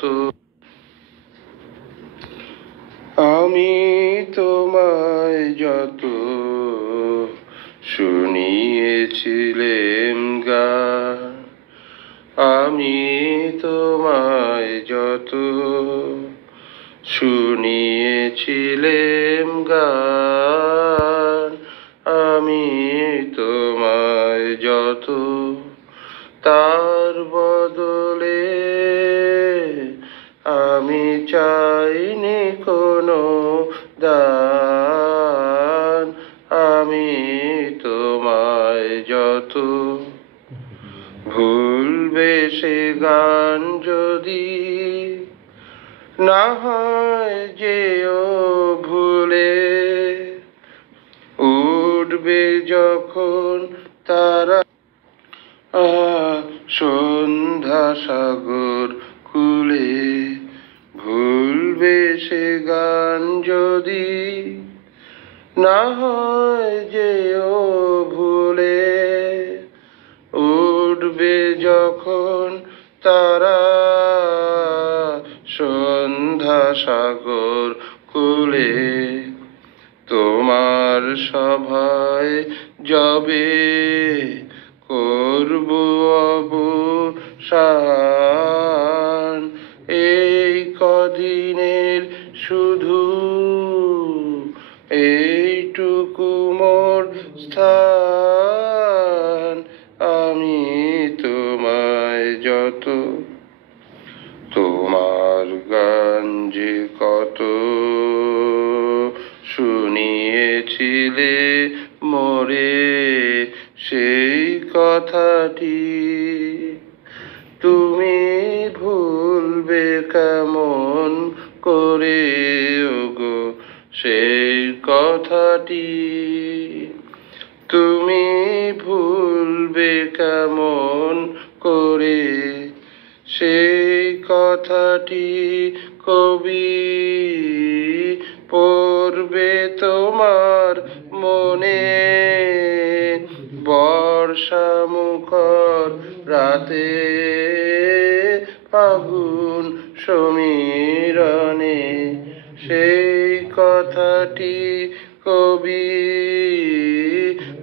যত, আমি তোমায় যত শুনিয়েছিলেম গান, আমি তোমায় যত শুনিয়েছিলেম গান, আমি তোমায় যত তার বদলে আমি চাইনি কোনো দান, আমি তোমায় যত। ভুলবে সে গান যদি না হয় যেও ভুলে, উঠবে যখন তারা সন্ধ্যা সাগর কূলে, ভুলবে সে গান যদি না হয় যেও ভুলে, উঠবে যখন তারা সন্ধ্যা সাগর কূলে, তোমার সভায় যবে করব অবসান, এই কদিনের শুধু এইটুকু মোর স্থান, আমি তোমায় যত। তোমার গান যে কত শুনিয়েছিলে মোরে, সেই কথাটি তুমি ভুলবে কেমন করে ওগো, সেই কথাটি তুমি ভুলবে কেমন করে, সেই কথাটি কবি পড়বে তোমার মনে, বর্ষা মুখর রাতে ফাগুন সমীরণে, সেই কথাটি কবি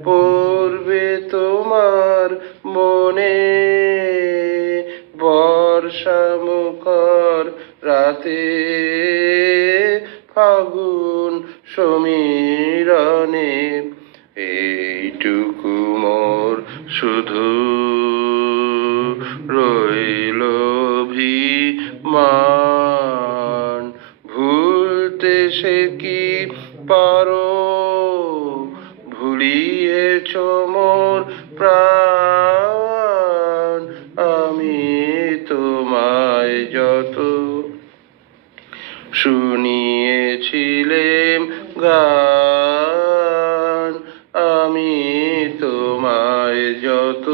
পড়বে তোমার মনে, বর্ষা মুখর রাতে ফাগুন সমীরণে, এইটুকু মোর শুধু রইল অভিমান, ভুলতে সে কি পারো, ভুলিয়েছ মোর প্রাণ, আমি তোমায় যত শুনিয়েছিলেম গান, আমি তোমায় যত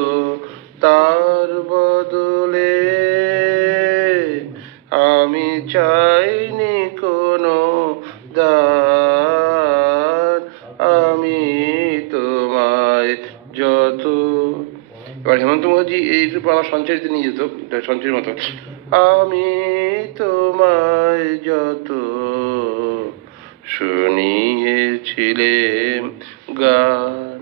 তার বদলে আমি চাইনি কোনো দান, আমি তোমায় যত। এবার হেমন্ত মুখার্জি এইটুকু আমার সঞ্চয়তে নিয়ে যেত, সঞ্চয়ের মতো। আমি তোমায় যত শুনিয়েছিলেম গান।